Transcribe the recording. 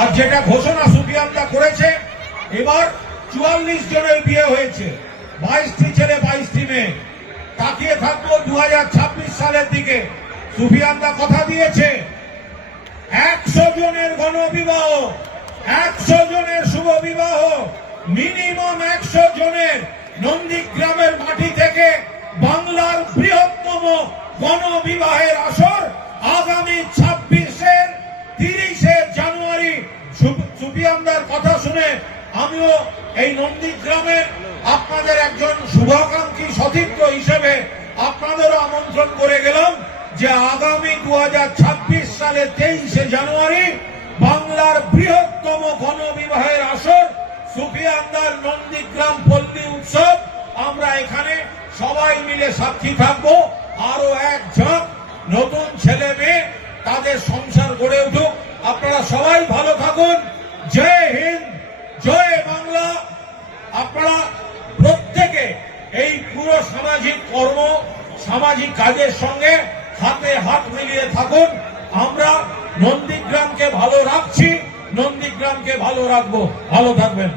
আর যেটা ঘোষণা সুফিয়ানদা করেছে, এবার চুয়াল্লিশ জনের বিয়ে হয়েছে। বাইশটি ছেলে, বাইশটি মেয়ে। তাকিয়ে থাকব দু সালের দিকে। সুফিয়ানদা কথা দিয়েছে, একশো জনের গণবিবাহ একশো জনের শুভ বিবাহ, মিনিমাম একশো জনের নন্দীগ্রামের মাটি থেকে বাংলার বৃহত্তম গণবিবাহের আসর আগামী ছাব্বিশের তিরিশে জানুয়ারি সু- সুফিয়ানদার শুনে আমিও এই নন্দীগ্রামে আপনাদের একজন শুভাকাঙ্ক্ষী সতীর্থ হিসেবে আপনাদেরও আমন্ত্রণ করে গেলাম যে আগামী দু সালে তেইশে জানুয়ারি বাংলার বৃহত্তম গণবিবাহের আসর সুফিয়ানদার নন্দীগ্রাম পল্লী উৎসব। আমরা এখানে সবাই মিলে সাক্ষী থাকব। আরও এক ঝাঁক নতুন ছেলে মেয়ে তাদের সংসার গড়ে উঠুক। আপনারা সবাই ভালো থাকুন। জয় হিন্দ জয় বাংলা আপনারা প্রত্যেকে এই পুরো সামাজিক কর্ম, সামাজিক কাজের সঙ্গে হাতে হাত মিলিয়ে থাকুন। আমরা নন্দীগ্রামকে ভালো রাখছি, নন্দীগ্রামকে ভালো রাখব। ভালো থাকবেন।